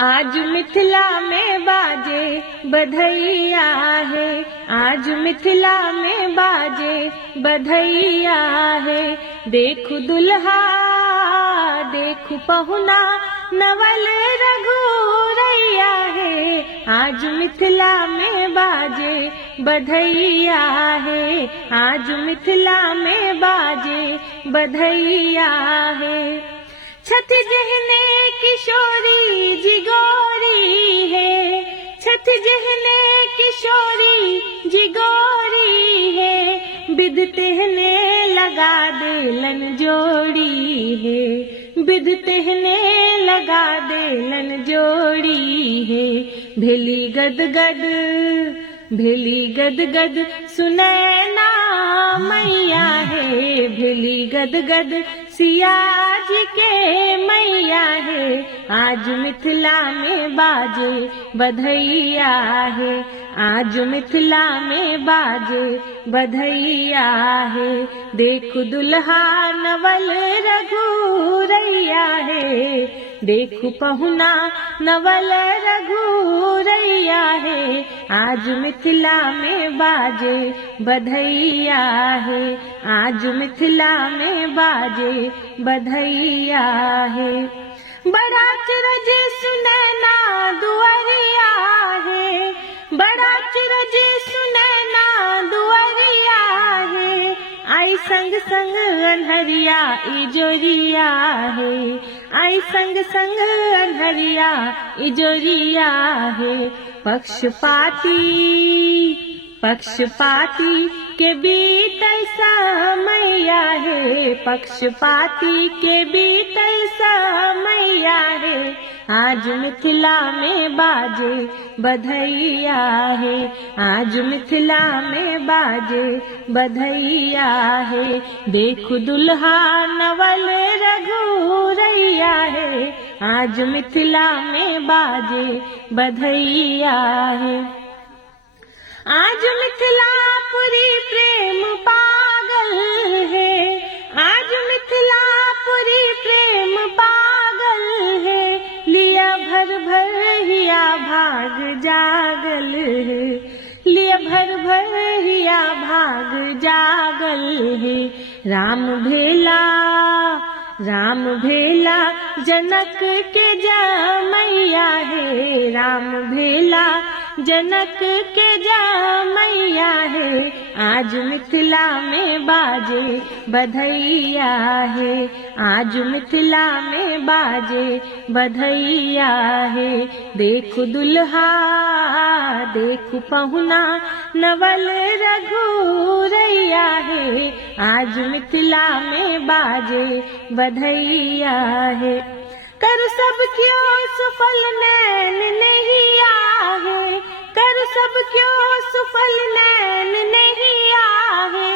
आज मिथिला में बाजे बधैया है, आज मिथिला में बाजे बधैया है। देखु दुल्हा देखु पहुना नवल रघुरैया है, आज मिथिला में बाजे बधैया है, आज मिथिला में बाजे बधैया है। छठ जहने किशोरी जिगोरी है, छठ जहने किशोरी जिगोरी है। बिद तेहने लगा देलन जोड़ी है, बिद तेहने लगा देलन जोड़ी है। भेली गद गद भेली गद गद सुनैना मैया है, भेली गद गद सिया जी के मैया है। आज मिथिला में बाजे बधैया है, आज मिथिला में बाजे बधैया है। देखु दुल्हा नवल रघुरैया है, देखु पहुना नवल रघुरैया है। आज मिथिला में बाजे बधैया है, आज मिथिला में बाजे बधैया है। बड़ा चिरज सुनैना दुआरिया है, बड़ा चिरज सुनैना दुआरिया है। आई संग संग अनहरिया इजोरिया है, आई संग संग अनहरिया इजोरिया है। पक्षपाती पक्षपाती के बीत मैया है, पक्षपाती के बीत मैया है। आज मिथिला में बाजे बधैया है, आज मिथिला में बाजे बधैया है। देखु दुल्हा नवल रघुरैया है, आज मिथिला में बाजे बधैया है। आज मिथिलापुरी प्रेम पागल है, आज मिथिलापुरी प्रेम पागल है। लिया भर भर हिया भाग जागल है, लिया भर भर हिया भाग जागल है। राम भेला जनक के जमैया है, राम भेला जनक के जमैया है। आज मिथिला में बाजे बधैया है, आज मिथिला में बाजे बधैया है। देखु दुल्हा देखु पहुना नवल रघुरैया है, आज मिथिला में बाजे बधैया है। कर सब क्यों सफल नैन नहीं आहे, कर सब क्यों सफल नैन नहीं आहे।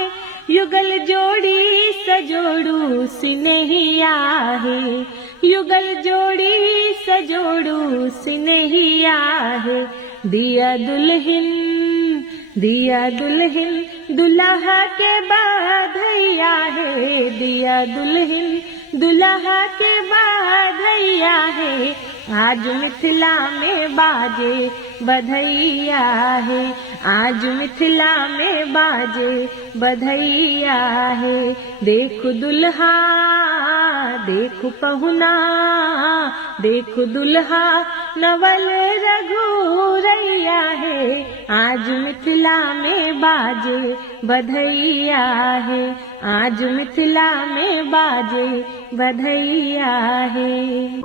युगल जोड़ी सजोड़ू सिनहिया है, युगल जोड़ी सजोड़ू सिनहिया है। दिया दुल्हन दुल्हा के बधैया है, दिया दुल्हन दुल्हा के बधैया है। आज मिथिला में बाजे बधैया है, आज मिथिला में बाजे बधैया है। देखु दुल्हा देखु पहुना देखु दुल्हा नवल रघुरैया है। आज मिथिला में बाजे बधैया है, आज मिथिला में बाजे बधैया है।